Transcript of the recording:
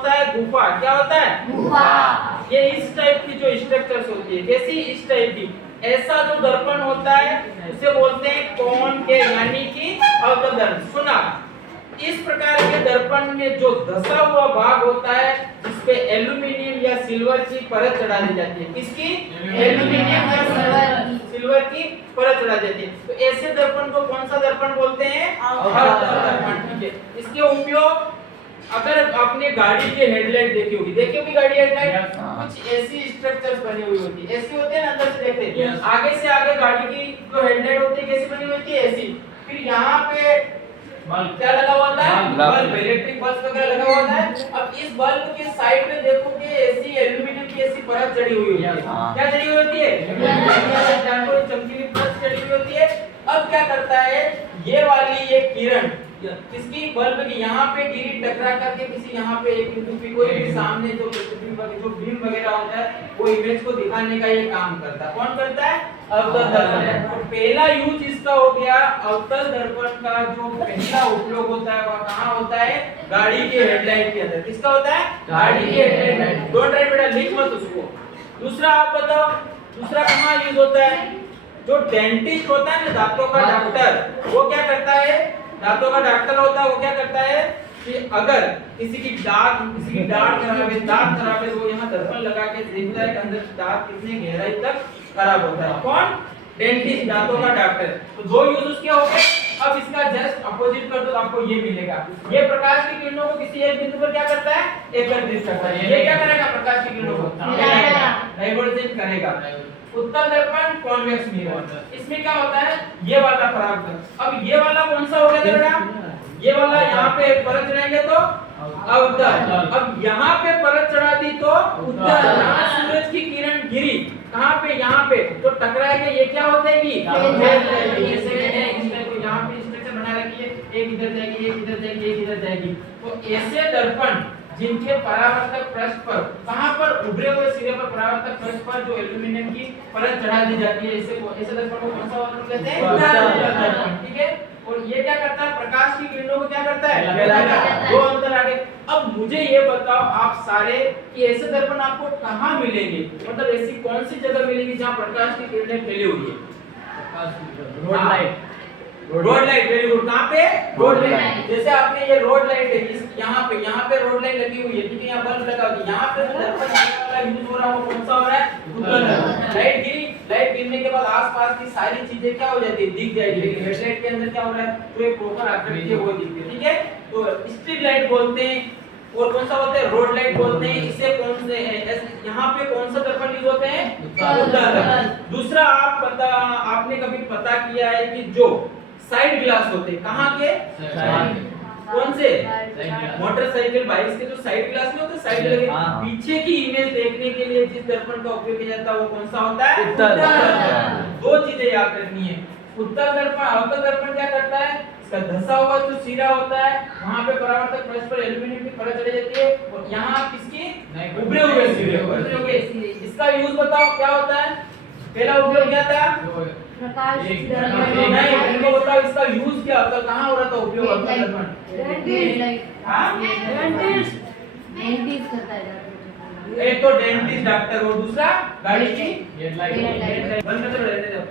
होता है गुफा। क्या होता है? गुफा। ये इस टाइप की जो स्ट्रक्चर्स होती है, कैसी? इस टाइप की। ऐसा जो दर्पण होता है उसे बोलते हैं कोन के, यानी कि अवतल। सुना, इस प्रकार के दर्पण में जो धंसा हुआ भाग होता है जिसपे एल्यूमिनियम या सिल्वर की परत चढ़ा दी जाती है। किसकी? एल्यूमिनियम या सिल्वर की परत चढ़ा देती है। तो ऐसे दर्पण को कौन सा दर्पण बोलते हैं? अवतल दर्पण। ठीक है। इसके उपयोग, अगर आपने गाड़ी की हेडलाइट देखी होगी, गाड़ी हेडलाइट कुछ ऐसी स्ट्रक्चर्स बनी हुई होती है, ऐसी होती है ना, अंदर से देखते हैं। आगे से आगे गाड़ी की जो हेडलाइट होती है कैसी बनी होती है? ऐसी। फिर यहाँ पे बल्ब क्या लगा हुआ होता है? बल्ब, इलेक्ट्रिक बल्ब वगैरह लगा हुआ होता है। अब इस बल्ब के साइड में देखोगे ऐसी एल्यूमिनियम की ऐसी परत चढ़ी हुई होती है। क्या चढ़ी हुई होती है? चमकीली परत चढ़ी हुई होती है। अब क्या करता है, ये वाली ये किरण किसकी? बल्ब की, यहाँ पे गिरी, टकरा करके किसी यहाँ पे एक बिंदु पे कोई भी सामने जो बीम वगैरह होता है वो इमेज को दिखाने का ये काम करता है। कौन करता है? अवतल दर्पण। तो पहला यूज इसका हो गया। अवतल दर्पण का जो पहला उपयोग होता है वह कहाँ होता है? गाड़ी के हेडलाइट के अंदर। किसका होता है? गाड़ी के हेडलाइट। डोंट राइट बेटा, लिख मत उसको। दूसरा आप बताओ, दूसरा कहाँ यूज होता है? जो डेंटिस्ट होता है ना, दांतों का डॉक्टर, वो क्या करता है? दांतों का डॉक्टर होता है, वो क्या करता है कि अगर किसी की दांत खराब है, वो यहाँ दर्पण लगा के देखता है कि अंदर दांत कितनी गहराई तक खराब होता है। कौन? डेंटिस्ट, दांतों का डॉक्टर। तो दो यूज उसके हो गए। अब इसका जस्ट अपोजिट कर दो तो आपको ये मिलेगा। ये प्रकाश की किरणों को किसी एक बिंदु पर क्या करता है? एकत्रित करता है। ये क्या करेगा? प्रकाश की किरणों को डाइवर्जेंट करेगा। उत्तल दर्पण, कॉन्वेक्स मिरर। इसमें क्या होता है? ये वाला परावर्तन। अब ये वाला कौन सा हो गया बेटा? ये वाला यहाँ पे परत चढ़ाएंगे तो अवतल। अब यहाँ पे परत चढ़ा दी तो उत्तल। यहाँ सूरज की किरण गिरी कहाँ पे? यहाँ पे, तो टकराएंगे, ये क्या हो जाएगी? यहाँ पे स्ट्रक्चर बना रखी है, एक इधर जाएगी, एक इधर जाएगी, एक इधर जाएगी। तो ऐसे दर्पण जिनके परावर्तक पृष्ठ पर, कहां पर? उभरे हुए सिरे पर, परावर्तक पृष्ठ पर जो एल्यूमिनियम की परत चढ़ा दी जाती है, ऐसे दर्पण को कौन सा दर्पण कहते हैं? उत्तल दर्पण। ठीक है। और ये क्या करता है? प्रकाश की किरणों को क्या करता है? दो अंतर आगे। अब मुझे ये बताओ आप सारे कि ऐसे दर्पण आपको कहाँ मिलेंगे? मतलब ऐसी कौन सी जगह मिलेगी जहाँ प्रकाश की किरणें फैली हुई है? Road light. Road light, very good. कहाँ पे? Road light. जैसे आपने ये रोड लाइट है, यहाँ पे रोड लाइट लगी हुई है, ठीक है, यहाँ बल्ब लगा हुआ है, यहाँ पे दर्पण वाला यूज हो रहा है, वो कौन सा हो रहा है? उत्तल दर्पण। लाइट गिरी, लाइट गिरने के बाद आसपास की सारी चीजें क्या हो जाती है? दिख जाएगी। लेकिन हेडलाइट के अंदर क्या हो रहा है? जो एक प्रॉपर आकृति है वो दिखती है। ठीक है। तो स्ट्रीट लाइट बोलते हैं। और कौन सा बोलते हैं? रोड लाइट बोलते हैं। इसे कौन से, यहाँ पे कौन सा दर्पण यूज होते हैं? उत्तल दर्पण। दूसरा आपने कभी पता किया है कि जो साइड ग्लास होते हैं, कहाँ के? कौन से? मोटरसाइकिल, बाइक के जो साइड ग्लास में होते हैं, साइड लगे, पीछे की इमेज देखने के लिए जिस दर्पण का उपयोग किया जाता है वो कौन सा होता है? उत्तल दर्पण। दो चीजें याद रखनी है। उत्तल दर्पण, अवतल दर्पण क्या करता है? इसका धंसा हुआ जो सिरा होता है वहां पे परावर्तक पृष्ठ पर एल्यूमिनियम की परत चढ़ी जाती है, और यहाँ किसकी? उभरे हुए सिरे। इसका यूज बताओ क्या होता है? पहला उपयोग क्या था? प्रकाश नहीं, इनको बताओ इसका यूज क्या होता है? कहाँ हो रहा था उपयोग? अवतल दर्पण। डेंटिस्ट करता है। एक तो डेंटिस्ट डॉक्टर और दूसरा गाड़ी की हेडलाइट। बंद कर दो।